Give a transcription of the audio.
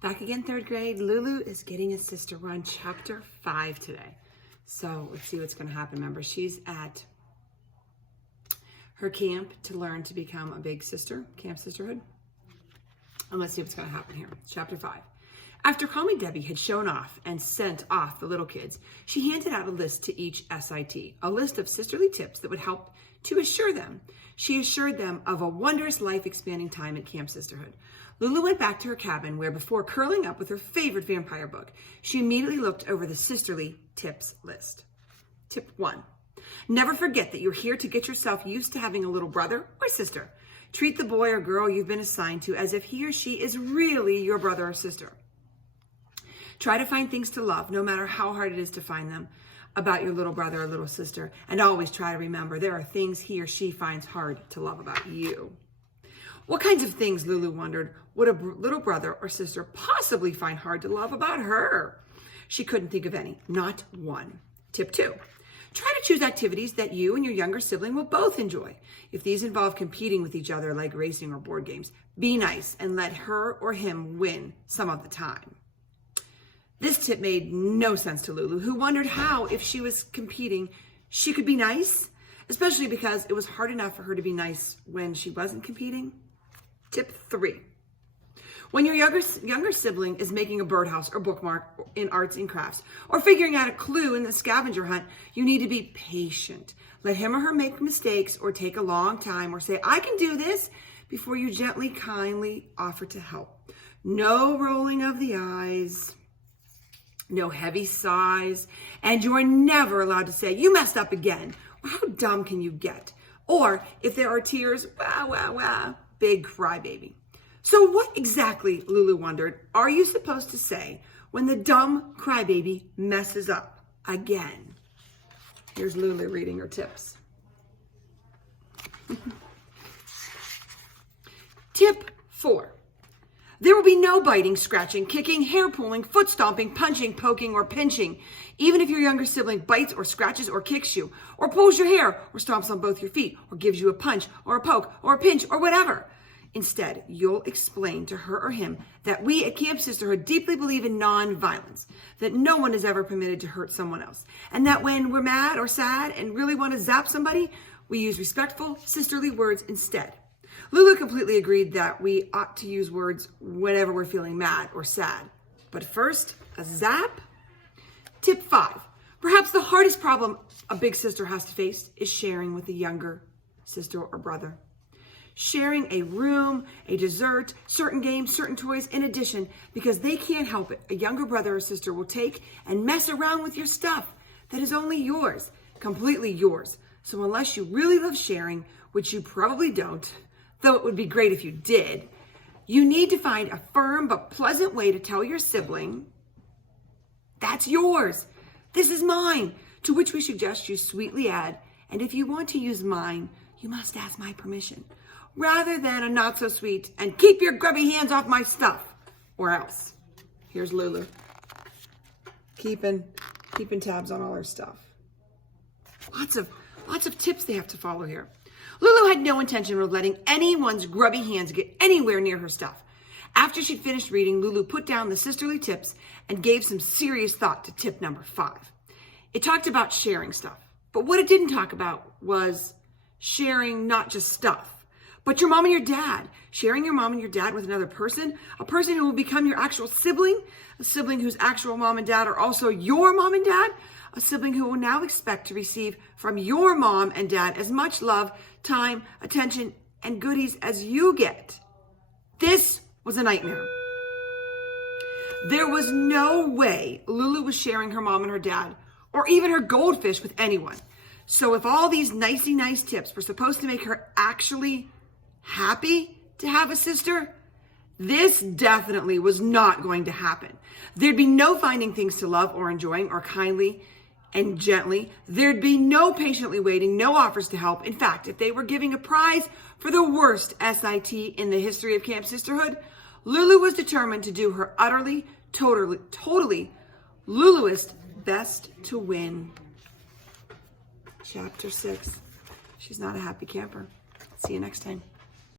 Back again, third grade. Lulu is getting a sister. We're on chapter 5 today. So let's see what's going to happen. Remember, she's at her camp to learn to become a big sister, camp sisterhood. And let's see what's going to happen here. Chapter 5. After Calming Debbie had shown off and sent off the little kids, she handed out a list to each SIT, a list of sisterly tips that would help to assure them. She assured them of a wondrous life-expanding time at Camp Sisterhood. Lulu went back to her cabin where, before curling up with her favorite vampire book, she immediately looked over the sisterly tips list. Tip 1. Never forget that you're here to get yourself used to having a little brother or sister. Treat the boy or girl you've been assigned to as if he or she is really your brother or sister. Try to find things to love, no matter how hard it is to find them, about your little brother or little sister. And always try to remember there are things he or she finds hard to love about you. What kinds of things, Lulu wondered, would a little brother or sister possibly find hard to love about her? She couldn't think of any, not one. Tip 2. Try to choose activities that you and your younger sibling will both enjoy. If these involve competing with each other like racing or board games, be nice and let her or him win some of the time. This tip made no sense to Lulu, who wondered how, if she was competing, she could be nice, especially because it was hard enough for her to be nice when she wasn't competing. Tip 3. When your younger sibling is making a birdhouse or bookmark in arts and crafts, or figuring out a clue in the scavenger hunt, you need to be patient. Let him or her make mistakes or take a long time or say, "I can do this," before you gently, kindly offer to help. No rolling of the eyes. No heavy sighs, and you're never allowed to say, "You messed up again," or "How dumb can you get?" Or if there are tears, "Wah, wah, wah," big crybaby. So what exactly, Lulu wondered, are you supposed to say when the dumb crybaby messes up again? Here's Lulu reading her tips. Tip 4. There will be no biting, scratching, kicking, hair pulling, foot stomping, punching, poking, or pinching, even if your younger sibling bites or scratches or kicks you, or pulls your hair, or stomps on both your feet, or gives you a punch, or a poke, or a pinch, or whatever. Instead, you'll explain to her or him that we at Camp Sisterhood deeply believe in non-violence, that no one is ever permitted to hurt someone else, and that when we're mad or sad and really want to zap somebody, we use respectful, sisterly words instead. Lulu completely agreed that we ought to use words whenever we're feeling mad or sad. But first, a zap? Tip 5. Perhaps the hardest problem a big sister has to face is sharing with a younger sister or brother. Sharing a room, a dessert, certain games, certain toys in addition, because they can't help it. A younger brother or sister will take and mess around with your stuff that is only yours, completely yours. So unless you really love sharing, which you probably don't, though it would be great if you did, you need to find a firm but pleasant way to tell your sibling, "That's yours. This is mine," to which we suggest you sweetly add, "And if you want to use mine, you must ask my permission," rather than a not so sweet, "And keep your grubby hands off my stuff," or else. Here's Lulu, keeping tabs on all her stuff. Lots of tips they have to follow here. Lulu had no intention of letting anyone's grubby hands get anywhere near her stuff. After she'd finished reading, Lulu put down the sisterly tips and gave some serious thought to tip number 5. It talked about sharing stuff, but what it didn't talk about was sharing not just stuff, but your mom and your dad. Sharing your mom and your dad with another person, a person who will become your actual sibling, a sibling whose actual mom and dad are also your mom and dad, a sibling who will now expect to receive from your mom and dad as much love, time, attention, and goodies as you get. This was a nightmare. There was no way Lulu was sharing her mom and her dad, or even her goldfish, with anyone. So if all these nicey nice tips were supposed to make her actually happy to have a sister, this definitely was not going to happen. There'd be no finding things to love or enjoying or kindly and gently. There'd be no patiently waiting, no offers to help. In fact, if they were giving a prize for the worst SIT in the history of Camp Sisterhood, Lulu was determined to do her utterly, totally Luluist best to win. Chapter 6. She's not a happy camper. See you next time.